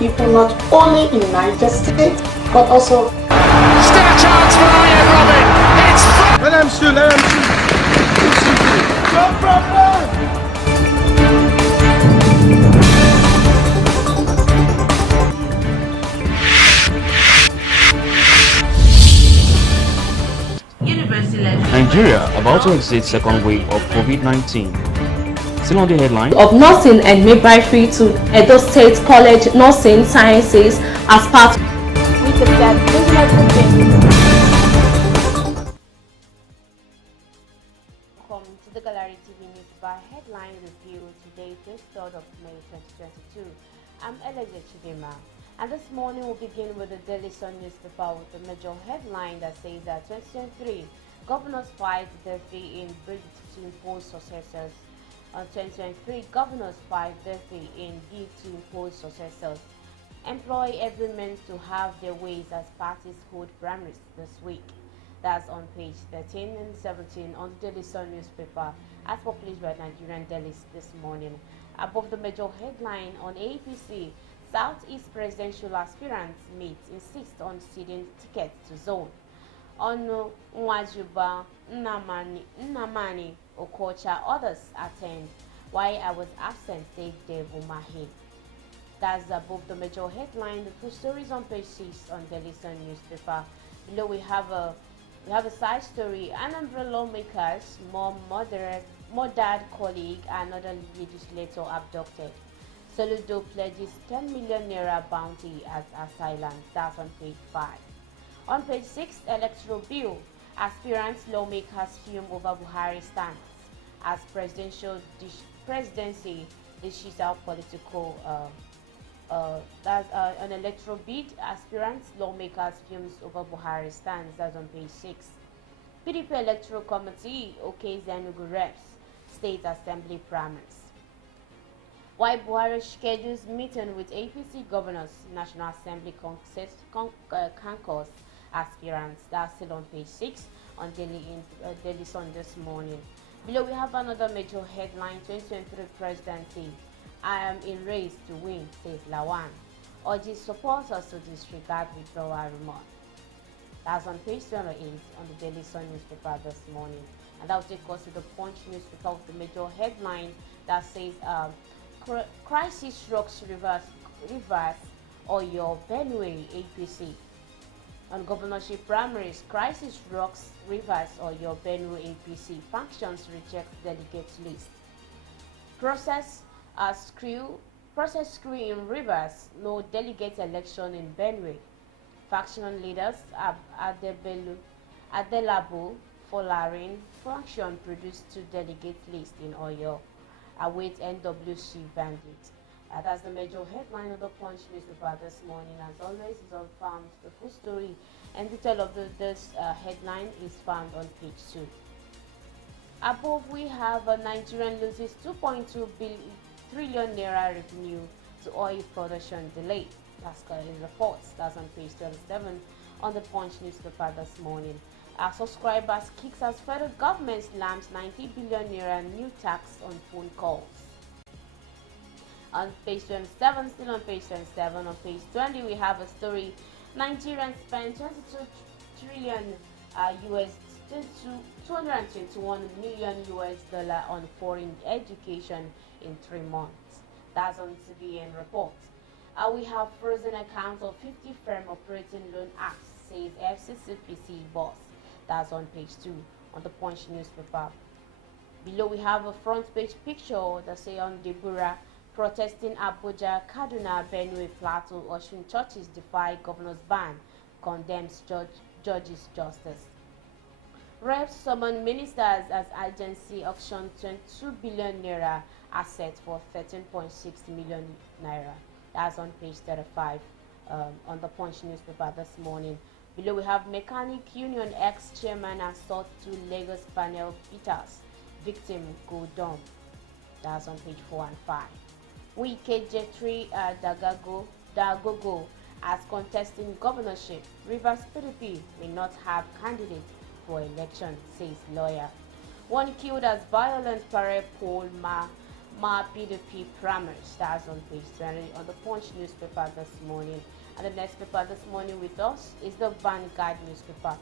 people not only in Niger State but also. Still a chance for Ian Robin. It's let him shoot, let him shoot. No problem. Nigeria about to exit second wave of COVID-19. Still on the headline of nursing and midwifery to Edo State College Nursing Sciences as part with the Welcome to the Gallery TV News by Headline Review today, 3rd of May 2022. I'm Elijah Chidima, and this morning we'll begin with the Daily Sun newspaper with the major headline that says that 2023 governors fight deathly in bid to impose successors. On 2023, governors fight deathly in bid to impose successors. Employ every means to have their ways as parties hold primaries this week. That's on page 13 and 17 on the Daily Sun newspaper, as published by Nigerian Dailies this morning. Above the major headline on APC, Southeast presidential aspirants meet, insist on ceding ticket to zone. On Nwajuba, Nnamani, Okocha, others attend. Why I was absent, said Dave Umahi. That's above the major headline. The full stories on page 6 on Daily Sun newspaper. Below we have a side story. Anambra lawmakers, more dad colleague, another legislator abducted. Soludo pledges 10 million naira bounty as asylum. That's on page 5. On page 6, electoral bill. Aspirants lawmakers fume over Buhari stance as presidency dishes out political. That's an electoral bid. Aspirants lawmakers fumes over Buhari stance. That's on page 6. PDP electoral committee okays Enugu reps state assembly primaries. Why Buhari schedules meeting with APC governors, National Assembly concourse aspirants. That's still on page 6 on Daily Sun this morning. Below we have another major headline: 2023 presidency. I am in race to win, says Lawan. Urges supporters to disregard withdrawal remark. That's on page 28 on the Daily Sun newspaper this morning. And that will take us to the Punch newspaper with the major headline that says crisis rocks reverse or your Benue APC. On governorship primaries, crisis rocks Rivers or your Benue APC. Factions reject delegate list. Process screw in Rivers. No delegate election in Benue. Faction leaders Adelabu Folarin faction produced 2 delegate list in Oyo. Await NWC bandit. That's the major headline of the Punch newspaper this morning. As always, is on found the full story and detail of this headline is found on page 2. Above we have Nigerian loses 2.2 trillion naira revenue to oil production delay. That's in reports. That's on page 27 on the Punch newspaper this morning. Our subscribers kicks as federal government slams 90 billion naira new tax on phone calls. On page 27, still on page 27, on page 20, we have a story. Nigerians spent 22 trillion US, 221 million US dollar on foreign education in 3 months. That's on CBN report. We have frozen accounts of 50 firm operating loan apps, says FCCPC boss. That's on page 2 on the Punch newspaper. Below we have a front page picture that say on Deborah protesting Abuja, Kaduna, Benue, Plateau, Osun churches defy governor's ban, condemns judges justice. Reps summon ministers as agency auction 22 billion naira asset for 13.6 million naira. That's on page 35 on the Punch newspaper this morning. Below we have Mechanic Union ex-chairman assault to Lagos panel beaters. Victim go dumb. That's on page 4 and 5. Wike Jetri Dagogo as contesting governorship. Rivers PDP may not have candidate for election, says lawyer. One killed as violent parade pole Ma PDP primaries. That's on page 20 on the Punch newspaper this morning. And the next paper this morning with us is the Vanguard newspaper.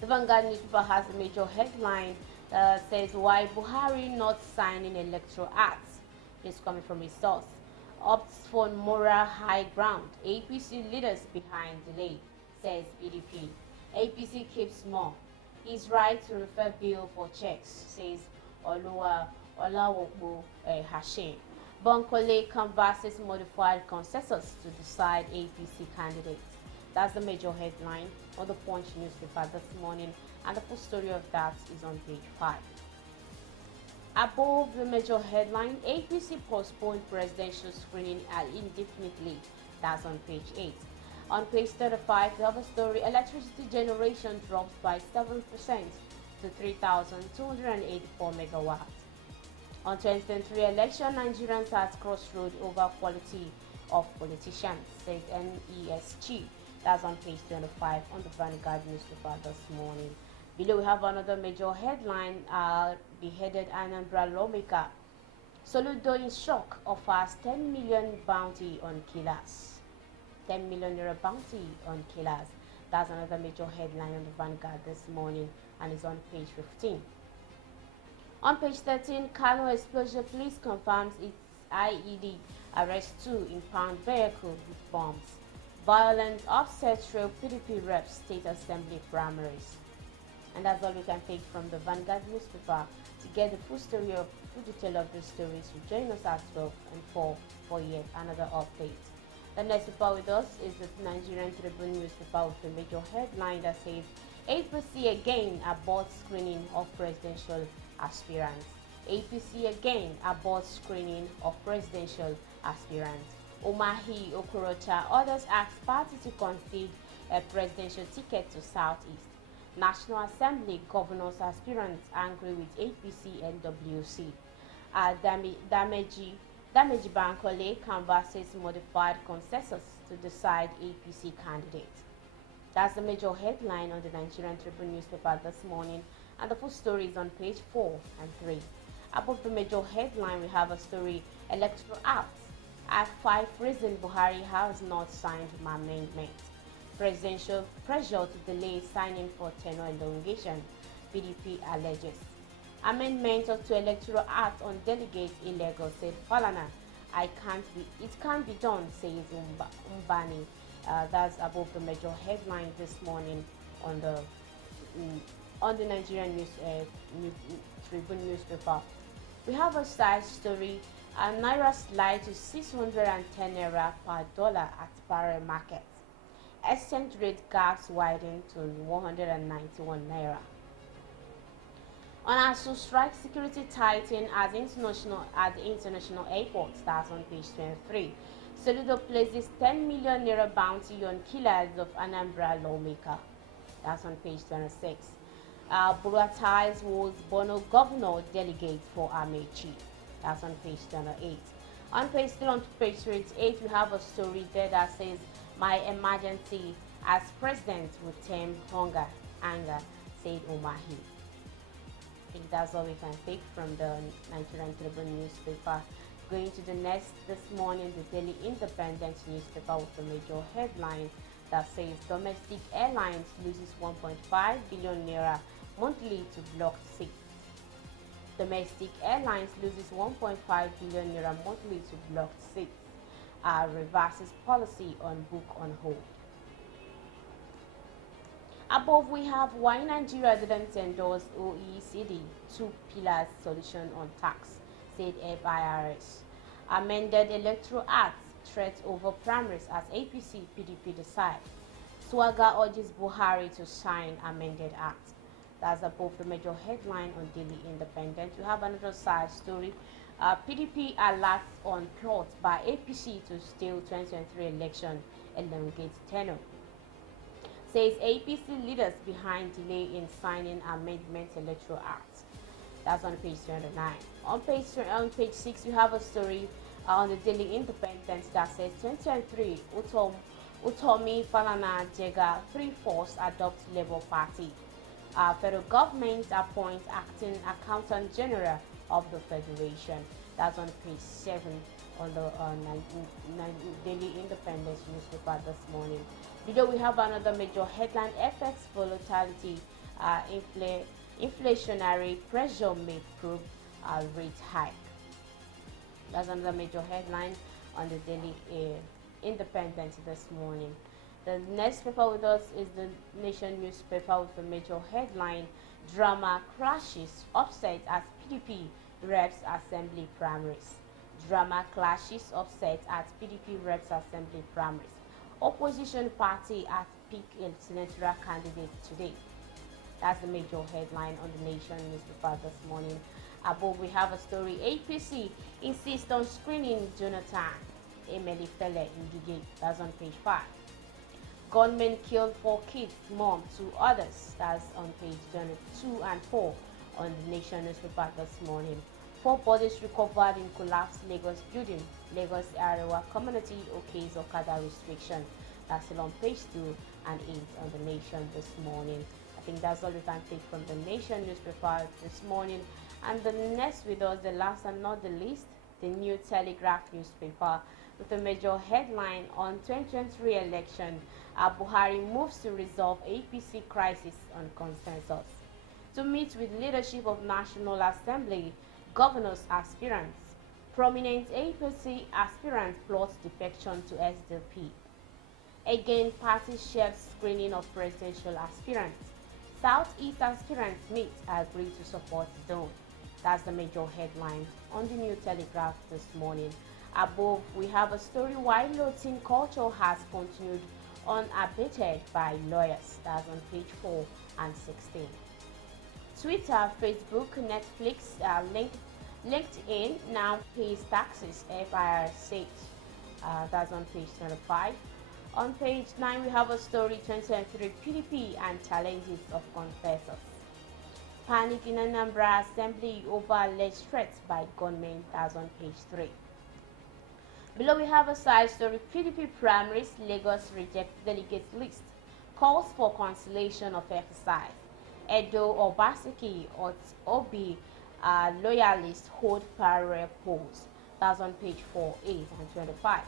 The Vanguard newspaper has a major headline that says why Buhari not signing electoral acts. This coming from his source. Opts for moral high ground. APC leaders behind delay, says PDP. APC keeps more. His right to refer bill for checks, says Olawokbo Hashim. Bankole canvasses modified consensus to decide APC candidates. That's the major headline on the Punch newspaper this morning, and the full story of that is on page 5. Above the major headline, APC postponed presidential screening indefinitely. That's on page 8. On page 35, we have a story: electricity generation drops by 7% to 3,284 megawatts. On 2023 election, Nigerians at crossroads over quality of politicians, says NESG. That's on page 25 on the Vanguard newspaper this morning. Below we have another major headline: beheaded Anambra lawmaker. Soludo in shock offers 10 million bounty on killers. 10 million naira bounty on killers. That's another major headline on the Vanguard this morning, and it's on page 15. On page 13, Kano Explosive Police confirms its IED arrest 2 impound vehicle with bombs. Violent offset trail PDP reps State Assembly primaries. And that's all we can take from the Vanguard newspaper. To get the full detail of the stories, you join us at 12 and 4 for yet another update. The next paper with us is the Nigerian Tribune newspaper with a major headline that says APC again aborts screening of presidential aspirants. APC again aborts screening of presidential aspirants. Umahi Okorocha orders ask party to concede a presidential ticket to Southeast. National Assembly governors aspirants angry with APC NWC. Dameji Bankole canvasses modified consensus to decide APC candidate. That's the major headline on the Nigerian Tribune newspaper this morning, and the full story is on page 4 and 3. Above the major headline, we have a story: electoral acts. At 5 reason Buhari has not signed my amendment. Presidential pressure to delay signing for tenure elongation, PDP alleges. Amendment to Electoral Act on delegates illegal, said Falana. It can't be done, says Umbani. That's above the major headline this morning on the Nigerian Tribune newspaper. We have a side story: Naira slide to 610 naira per dollar at Parel market. Exchange rate gaps widen to 191 naira. On ASU strike, security tighten at the international airport. That's on page 23. Soludo places 10 million naira bounty on killers of Anambra lawmaker. That's on page 26. Buratai was Bono governor delegate for Amechi. That's on page 28. On page 38, we have a story there that says, my emergency as president will tame anger, said Umahi. I think that's all we can take from the Nigerian Tribune newspaper. Going to the next this morning, the Daily Independent newspaper with the major headline that says domestic airlines loses 1.5 billion naira monthly to blocked seats. Domestic airlines loses 1.5 billion naira monthly to blocked seats. Reverses policy on book on hold. Above we have why Nigeria didn't endorse OECD 2 pillars solution on tax, said FIRS. Amended Electoral Act threats over primaries as APC PDP decide. Swaga urges Buhari to sign amended act. That's above the major headline on Daily Independent. We have another side story. PDP alerts on plot by APC to steal 2023 election elongate tenure. Says APC leaders behind delay in signing Amendment Electoral Act. That's on page 29. On page 6, we have a story on the Daily Independent that says 2023 Utomi Falana Jega 3/4 adopt Labour Party. Federal government appoints acting accountant general of the federation. That's on page 7 on the Daily Independence newspaper this morning. Today we have another major headline: FX volatility, inflationary pressure may prove rate hike. That's another major headline on the Daily Independence this morning. The next paper with us is the Nation newspaper with the major headline: drama crashes upset at PDP Reps Assembly primaries. Drama clashes upset at PDP Reps Assembly primaries. Opposition party at pick a senatorial candidate today. That's the major headline on the Nation newspaper this morning. Above we have a story: APC insists on screening Jonathan Emelifele in Gige. That's on page 5. Gunmen killed 4 kids, mom, 2 others. That's on page 2 and 4 on the Nation newspaper this morning. 4 bodies recovered in collapsed Lagos building. Lagos Arewa community okays Okada restriction. That's still on page 2 and 8 on the Nation this morning. I think that's all we can take from the Nation newspaper this morning. And the next with us, the last and not the least, the New Telegraph newspaper with a major headline on 2023 election. Buhari moves to resolve APC crisis on consensus. To meet with leadership of National Assembly, governors aspirants. Prominent APC aspirant plots defection to SDP. Again, party shares screening of presidential aspirants. Southeast aspirants meet, agree to support Zone. That's the major headline on the New Telegraph this morning. Above, we have a story: why looting culture has continued unabated by lawyers. That's on page 4 and 16. Twitter, Facebook, Netflix, LinkedIn now pays taxes, FIR says. That's on page 25. On page 9, we have a story: 2023 PDP and challenges of confessors. Panic in Anambra Assembly over alleged threats by gunmen. That's on page 3. Below we have a side story: PDP primaries, Lagos rejects delegate list, calls for cancellation of exercise. Edo Obaseki or Obi loyalists hold parallel polls. That's on page 4, 8 and 25.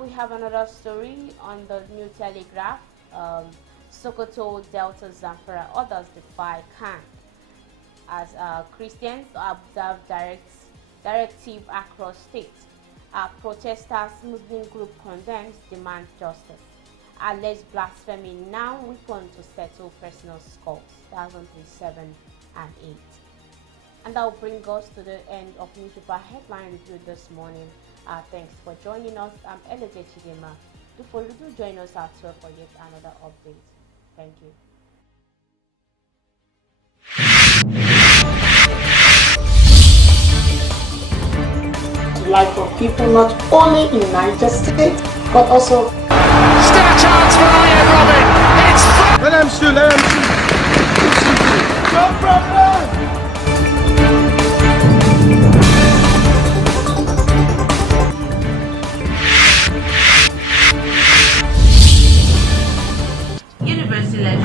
We have another story on the New Telegraph. Sokoto, Delta, Zamfara, others defy Khan as Christians observe directive across states. Protesters, Muslim group condemns, demand justice. Alleged blasphemy now weapon to settle personal scores. That's on page 7 and 8. And that will bring us to the end of newspaper headline review this morning. Thanks for joining us. I'm Elege Chidema. Do join us at 12 for yet another update. Thank you. Life of people not only in Niger State but also Still a chance for Ian Robin. It's Let him shoot, let him shoot. No problem.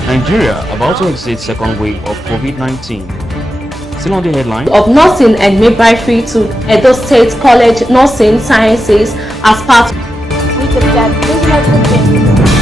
Nigeria about to exit second wave of COVID-19. Still on the headline: of nursing and midwifery to Edo State College Nursing Sciences as part We could get business